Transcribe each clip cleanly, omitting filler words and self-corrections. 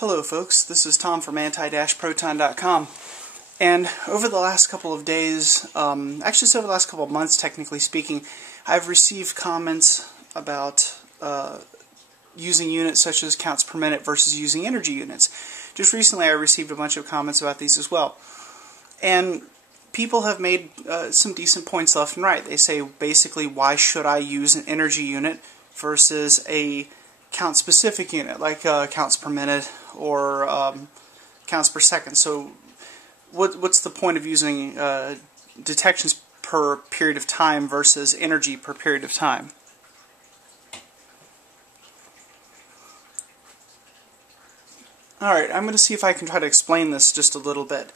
Hello folks, this is Tom from anti-proton.com, and over the last couple of days, actually over the last couple of months technically speaking, I've received comments about using units such as counts per minute versus using energy units. Just recently I received a bunch of comments about these as well, and people have made some decent points left and right. They say basically, why should I use an energy unit versus a count-specific unit, like counts per minute or counts per second. So what's the point of using detections per period of time versus energy per period of time? Alright, I'm going to see if I can try to explain this just a little bit.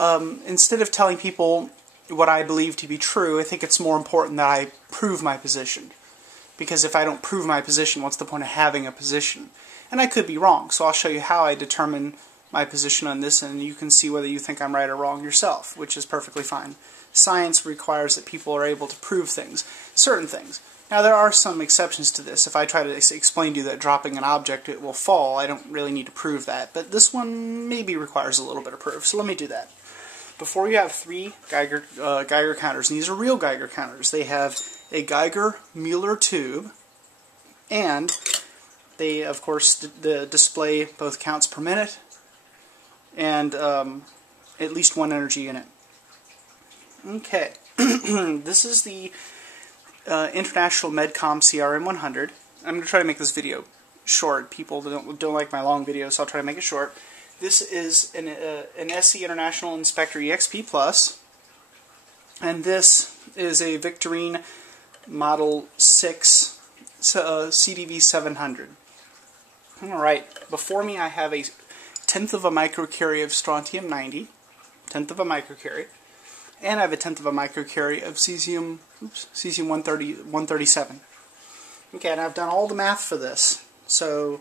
Instead of telling people what I believe to be true, I think it's more important that I prove my position. Because if I don't prove my position, what's the point of having a position? And I could be wrong, so I'll show you how I determine my position on this, and you can see whether you think I'm right or wrong yourself, which is perfectly fine. Science requires that people are able to prove things, certain things. Now there are some exceptions to this. If I try to explain to you that dropping an object it will fall, I don't really need to prove that, but this one maybe requires a little bit of proof, so let me do that. Before you have three Geiger counters, and these are real Geiger counters. They have a Geiger Mueller tube, and they, of course, display both counts per minute and at least one energy unit. Okay, this is the International Medcom CRM 100. I'm going to try to make this video short. People don't like my long videos, so I'll try to make it short. This is an SC International Inspector EXP Plus, and this is a Victorine Model 6 CDV 700. Alright, before me I have a tenth of a microcurie of strontium 90, tenth of a microcurie, and I have a tenth of a microcurie of cesium 137. Okay, and I've done all the math for this, so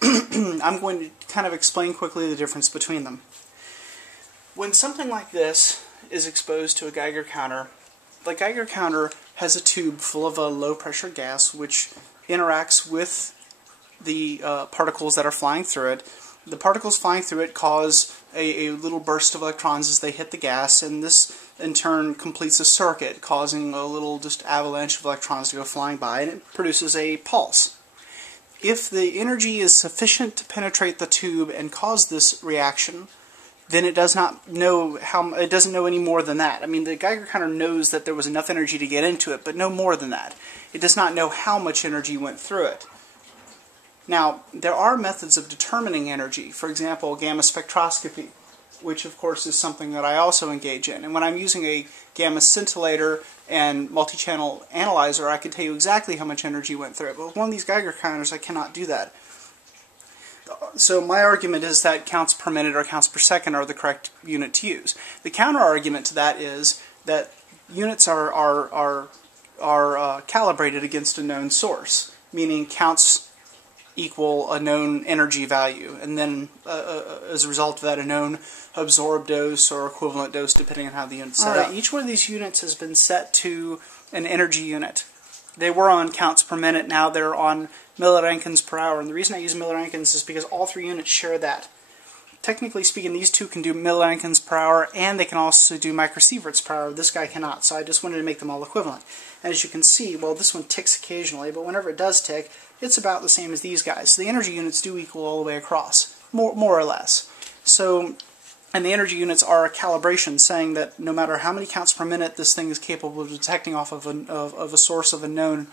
I'm going to kind of explain quickly the difference between them. When something like this is exposed to a Geiger counter, the Geiger counter has a tube full of a low-pressure gas which interacts with the particles that are flying through it. The particles flying through it cause a little burst of electrons as they hit the gas, and this in turn completes a circuit, causing a little just avalanche of electrons to go flying by, and it produces a pulse. If the energy is sufficient to penetrate the tube and cause this reaction, then it does not know it doesn't know any more than that. I mean, the Geiger counter knows that there was enough energy to get into it, but no more than that. It does not know how much energy went through it. Now, there are methods of determining energy. For example, gamma spectroscopy, which of course is something that I also engage in. And when I'm using a gamma scintillator and multi-channel analyzer, I can tell you exactly how much energy went through it. But with one of these Geiger counters, I cannot do that. So my argument is that counts per minute or counts per second are the correct unit to use. The counter argument to that is that units are calibrated against a known source, meaning counts equal a known energy value, and then as a result of that, a known absorbed dose or equivalent dose, depending on how the unit's set up. Each one of these units has been set to an energy unit. They were on counts per minute, now they're on milliroentgens per hour, and the reason I use milliroentgens is because all three units share that. Technically speaking, these two can do milliroentgens per hour, and they can also do microsieverts per hour. This guy cannot, so I just wanted to make them all equivalent. And as you can see, well, this one ticks occasionally, but whenever it does tick, it's about the same as these guys. So the energy units do equal all the way across, more or less. So, and the energy units are a calibration, saying that no matter how many counts per minute this thing is capable of detecting off of a source of a known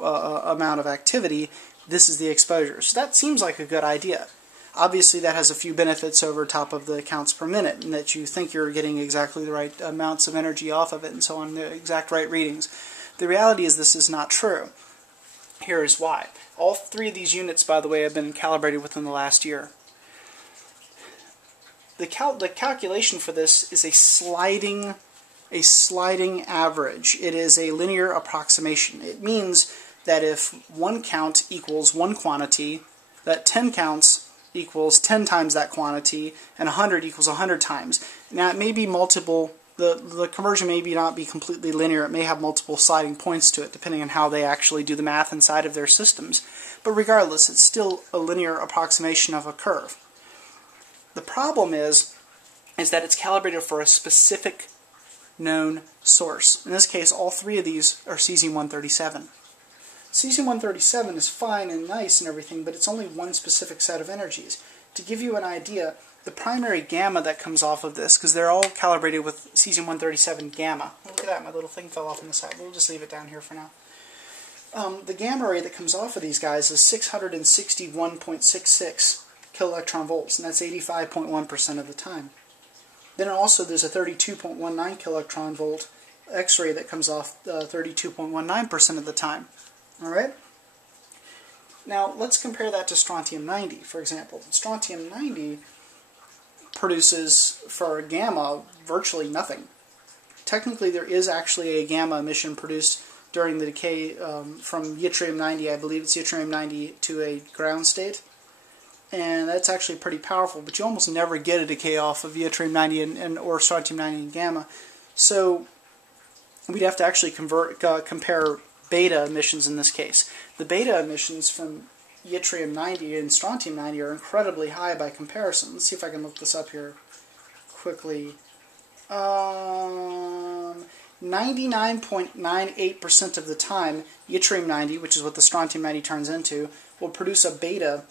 amount of activity, this is the exposure. So that seems like a good idea. Obviously that has a few benefits over top of the counts per minute, in that you think you're getting exactly the right amounts of energy off of it and so on, the exact right readings. The reality is this is not true. Here is why. All three of these units, by the way, have been calibrated within the last year. The calculation for this is a sliding average. It is a linear approximation. It means that if one count equals one quantity, that 10 counts equals 10 times that quantity, and 100 equals 100 times. Now it may be multiple, the conversion may not be completely linear, it may have multiple sliding points to it, depending on how they actually do the math inside of their systems. But regardless, it's still a linear approximation of a curve. The problem is that it's calibrated for a specific known source. In this case, all three of these are Cesium-137. Cesium-137 is fine and nice and everything, but it's only one specific set of energies. To give you an idea, the primary gamma that comes off of this, because they're all calibrated with Cesium-137 gamma. Look at that, my little thing fell off on the side. We'll just leave it down here for now. The gamma ray that comes off of these guys is 661.66 kiloelectron volts, and that's 85.1% of the time. Then also there's a 32.19 kiloelectron volt X-ray that comes off 32.19% of the time. Alright? Now let's compare that to strontium-90, for example. Strontium-90 produces, for gamma, virtually nothing. Technically there is actually a gamma emission produced during the decay from yttrium-90, I believe it's yttrium-90 to a ground state. And that's actually pretty powerful, but you almost never get a decay off of yttrium-90 or strontium-90 and gamma. So we'd have to actually compare beta emissions in this case. The beta emissions from yttrium-90 and strontium-90 are incredibly high by comparison. Let's see if I can look this up here quickly. 99.98% of the time, yttrium-90, which is what the strontium-90 turns into, will produce a beta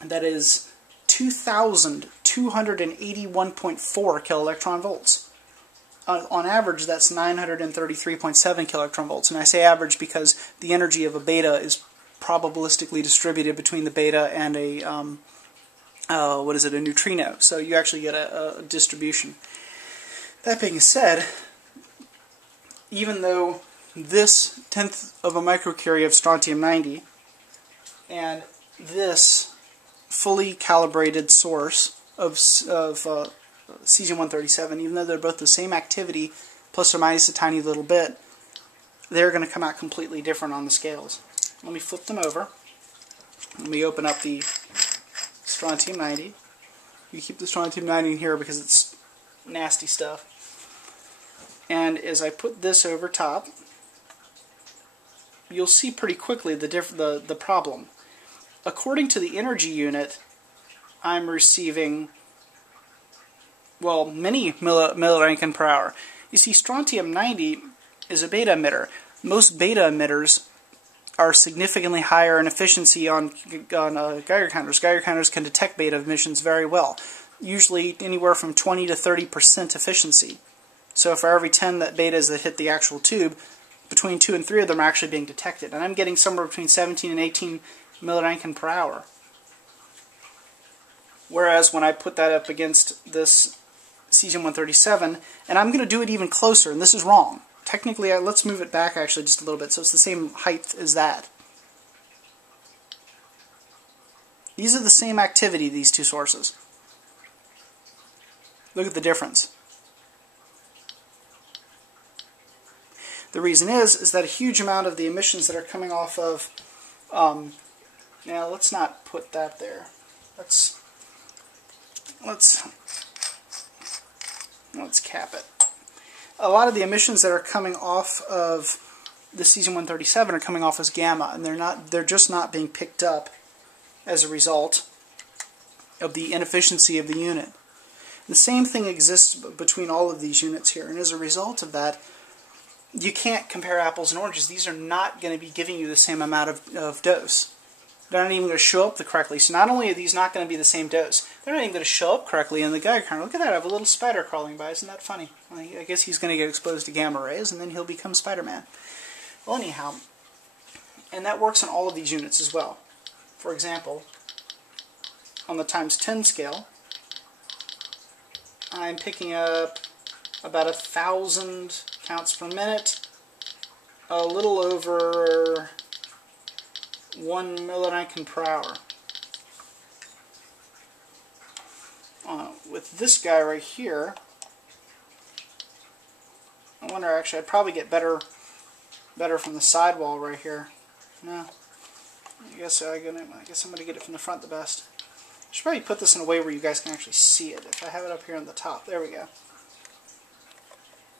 that is 2,281.4 kiloelectron volts. On average, that's 933.7 kiloelectron volts. And I say average because the energy of a beta is probabilistically distributed between the beta and a neutrino. So you actually get a distribution. That being said, even though this 1/10 of a microcurie of strontium-90 and this fully calibrated source of Cesium-137, even though they're both the same activity, plus or minus a tiny little bit, they're going to come out completely different on the scales. Let me flip them over. Let me open up the strontium-90. You keep the strontium-90 in here because it's nasty stuff. And as I put this over top, you'll see pretty quickly the problem. According to the energy unit, I'm receiving, well, many millirankine per hour. You see, strontium-90 is a beta emitter. Most beta emitters are significantly higher in efficiency on Geiger counters. Geiger counters can detect beta emissions very well, usually anywhere from 20 to 30% efficiency. So for every 10 betas that hit the actual tube, between 2 and 3 of them are actually being detected. And I'm getting somewhere between 17 and 18 millirankine per hour. Whereas when I put that up against this Cesium-137, and I'm going to do it even closer, and this is wrong. Technically, let's move it back actually just a little bit so it's the same height as that. These are the same activity, these two sources. Look at the difference. The reason is that a huge amount of the emissions that are coming off of, now let's not put that there. Let's cap it. A lot of the emissions that are coming off of the Cesium-137 are coming off as gamma, and they're just not being picked up as a result of the inefficiency of the unit. The same thing exists between all of these units here, and as a result of that, you can't compare apples and oranges. These are not going to be giving you the same amount of dose. They're not even going to show up correctly. So not only are these not going to be the same dose, they're not even going to show up correctly in the Geiger counter. Look at that, I have a little spider crawling by. Isn't that funny? Well, I guess he's going to get exposed to gamma rays, and then he'll become Spider-Man. Well, anyhow, and that works on all of these units as well. For example, on the times 10 scale, I'm picking up about 1,000 counts per minute, a little over 1 millirankine per hour. With this guy right here, I wonder, actually, I'd probably get better from the sidewall right here. No, I guess I'm going to get it from the front the best. I should probably put this in a way where you guys can actually see it. If I have it up here on the top, there we go.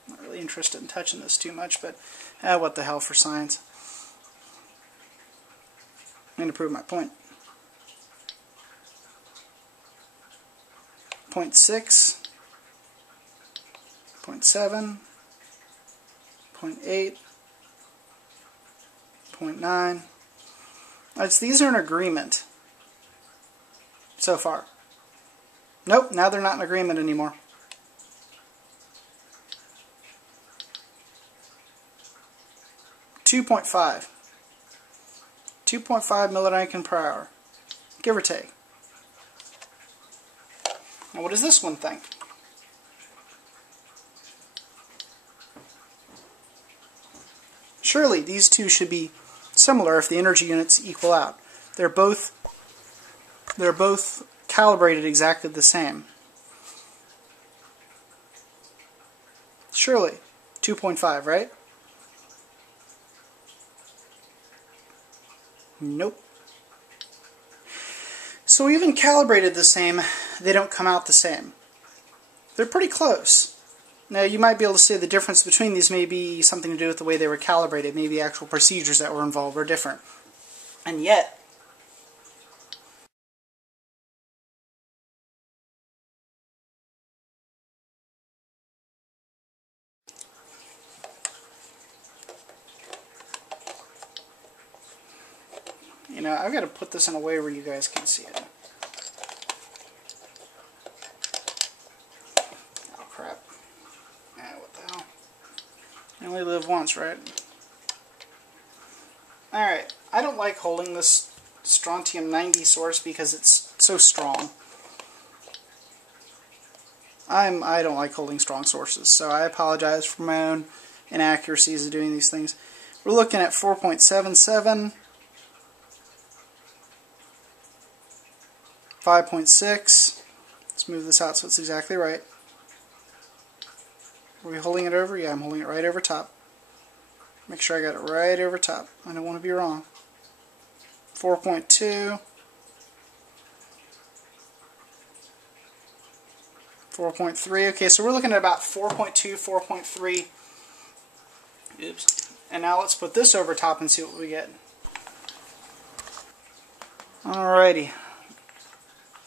Not really interested in touching this too much, but what the hell for science. I'm going to prove my point. 0.6, 0.7, 0.8, 0.9. These are in agreement so far. Nope, now they're not in agreement anymore. .5 2.5 millidanken per hour, give or take. Now what does this one think? Surely these two should be similar if the energy units equal out. They're both calibrated exactly the same. Surely 2.5, right? Nope. So even calibrated the same, they don't come out the same. They're pretty close. Now you might be able to say the difference between these may be something to do with the way they were calibrated. Maybe actual procedures that were involved were different. And yet, you know, I've got to put this in a way where you guys can see it. Oh crap. What the hell? You only live once, right? Alright, I don't like holding this strontium-90 source because it's so strong. I don't like holding strong sources, so I apologize for my own inaccuracies of doing these things. We're looking at 4.77, 5.6. Let's move this out so it's exactly right. Are we holding it over? Yeah, I'm holding it right over top. Make sure I got it right over top. I don't want to be wrong. 4.2. 4.3. Okay, so we're looking at about 4.2, 4.3. Oops. And now let's put this over top and see what we get. Alrighty.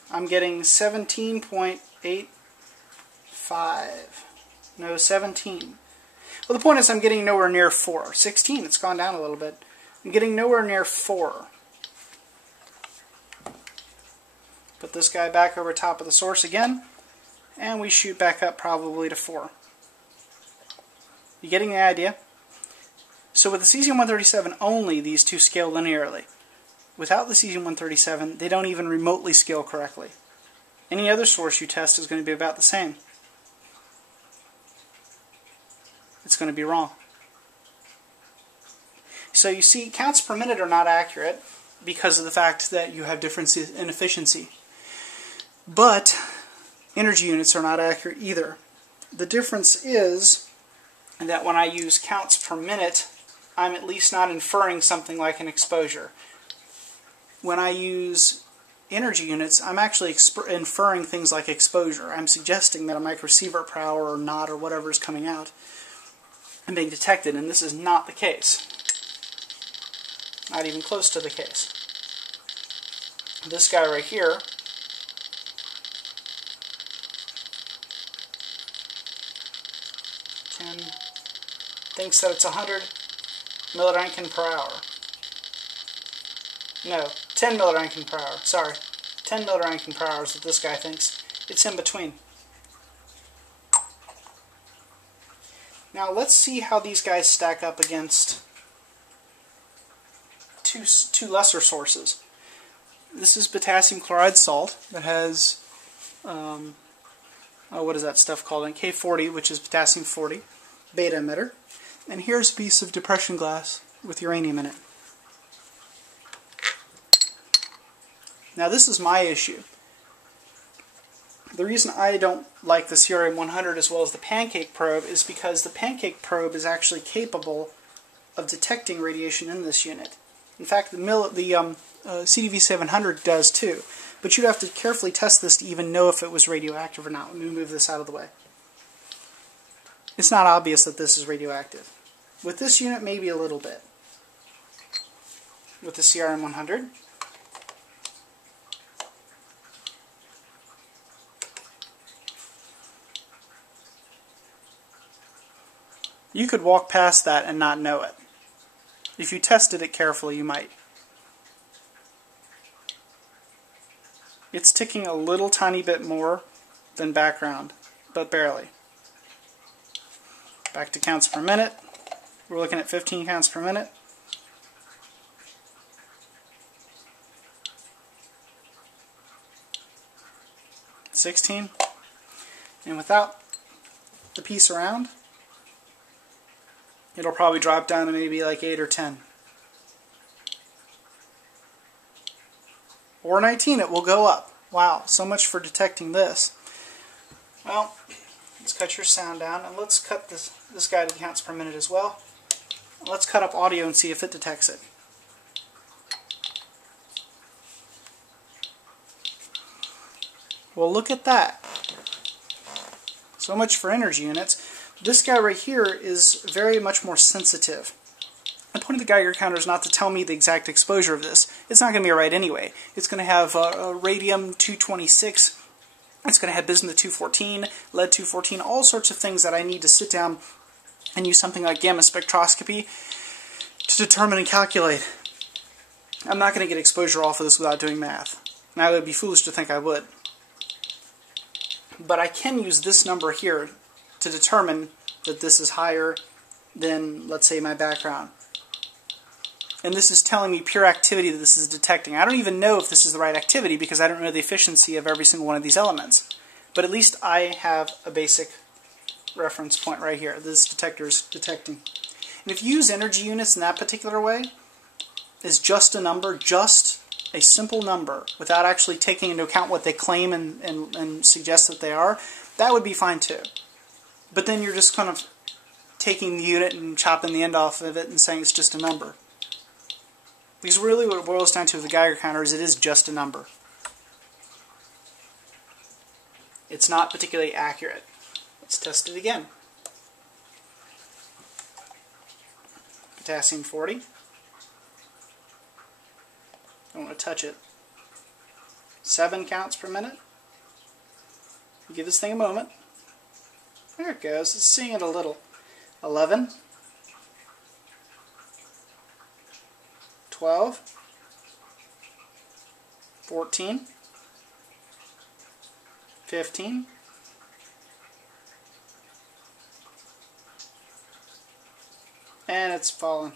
I'm getting 17.85. No, 17. Well, the point is I'm getting nowhere near 4. 16, it's gone down a little bit. I'm getting nowhere near 4. Put this guy back over top of the source again, and we shoot back up probably to 4. You getting the idea? So with the Cesium-137 only, these two scale linearly. Without the Cesium-137, they don't even remotely scale correctly. Any other source you test is going to be about the same. It's going to be wrong. So you see, counts per minute are not accurate because of the fact that you have differences in efficiency. But energy units are not accurate either. The difference is that when I use counts per minute, I'm at least not inferring something like an exposure. When I use energy units, I'm actually inferring things like exposure. I'm suggesting that a microsievert per hour or not or whatever is coming out and being detected, and this is not the case. Not even close to the case. This guy right here thinks that it's 100 millidanken per hour. No, 10 millidanken per hour. Sorry. 10 millidanken per hour is what this guy thinks. It's in between. Now let's see how these guys stack up against two lesser sources. This is potassium chloride salt that has, what is that stuff called? K40, which is potassium 40, beta emitter. And here's a piece of depression glass with uranium in it. Now this is my issue. The reason I don't like the CRM-100 as well as the pancake probe is because the pancake probe is actually capable of detecting radiation in this unit. In fact, the CDV-700 does too. But you'd have to carefully test this to even know if it was radioactive or not. Let me move this out of the way. It's not obvious that this is radioactive. With this unit, maybe a little bit. With the CRM-100. You could walk past that and not know it. If you tested it carefully, you might. It's ticking a little tiny bit more than background, but barely. Back to counts per minute. We're looking at 15 counts per minute. $16. And without the piece around, it'll probably drop down to maybe like 8 or 10. Or 19, it will go up. Wow, so much for detecting this. Well, let's cut your sound down, and let's cut this guy to counts per minute as well. Let's cut up audio and see if it detects it. Well, look at that. So much for energy units. This guy right here is very much more sensitive. The point of the Geiger counter is not to tell me the exact exposure of this. It's not going to be right anyway. It's going to have radium-226. It's going to have bismuth-214, lead-214, all sorts of things that I need to sit down and use something like gamma spectroscopy to determine and calculate. I'm not going to get exposure off of this without doing math. Now, it would be foolish to think I would. But I can use this number here to determine that this is higher than, let's say, my background. And this is telling me pure activity that this is detecting. I don't even know if this is the right activity because I don't know the efficiency of every single one of these elements. But at least I have a basic reference point right here. This detector is detecting. And if you use energy units in that particular way, is just a number, just a simple number, without actually taking into account what they claim and suggest that they are, that would be fine too. But then you're just kind of taking the unit and chopping the end off of it and saying it's just a number. Because really what it boils down to with the Geiger counter is it is just a number. It's not particularly accurate. Let's test it again. Potassium 40. Don't want to touch it. 7 counts per minute. Give this thing a moment. There it goes. It's seeing it a little. 11. 12. 14. 15. And it's fallen.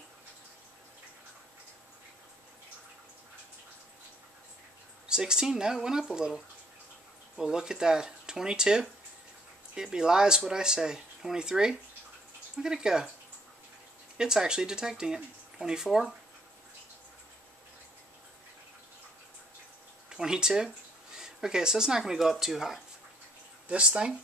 16? No, it went up a little. Well, look at that. 22? It belies what I say. 23? Look at it go. It's actually detecting it. 24? 22? Okay, so it's not going to go up too high. This thing?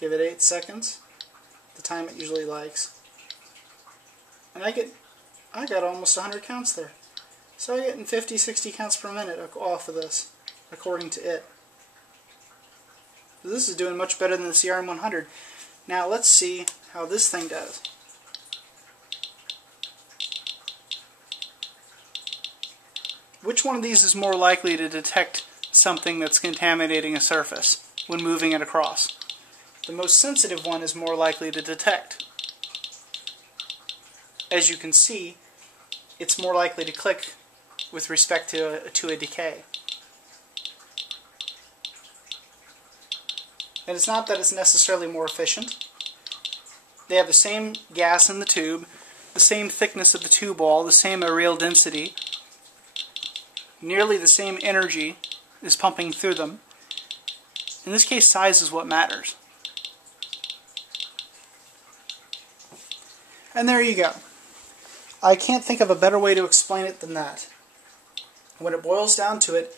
Give it 8 seconds. The time it usually likes. And I got almost 100 counts there. So I'm getting 50, 60 counts per minute off of this, according to it. So this is doing much better than the CRM100. Now let's see how this thing does. Which one of these is more likely to detect something that's contaminating a surface when moving it across? The most sensitive one is more likely to detect. As you can see, it's more likely to click with respect to a decay. And it's not that it's necessarily more efficient. They have the same gas in the tube, the same thickness of the tube wall, the same areal density, nearly the same energy is pumping through them. In this case, size is what matters. And there you go. I can't think of a better way to explain it than that. When it boils down to it,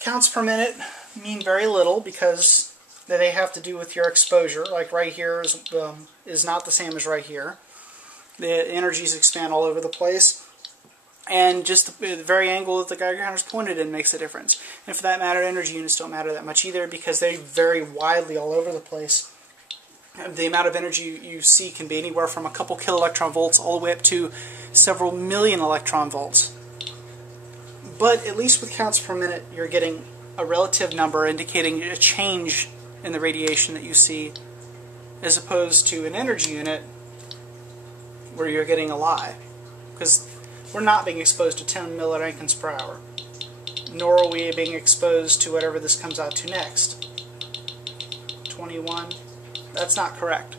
counts per minute mean very little because they have to do with your exposure. Like right here is not the same as right here. The energies expand all over the place. And just the very angle that the Geiger counter is pointed in makes a difference. And for that matter, energy units don't matter that much either because they vary widely all over the place. The amount of energy you see can be anywhere from a couple kiloelectron volts all the way up to several million electron volts. But at least with counts per minute, you're getting a relative number indicating a change in the radiation that you see, as opposed to an energy unit where you're getting a lie. Because we're not being exposed to 10 milliroentgens per hour, nor are we being exposed to whatever this comes out to next. 21. That's not correct.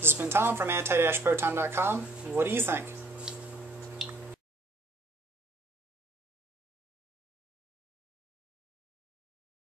This has been Tom from anti-proton.com. What do you think?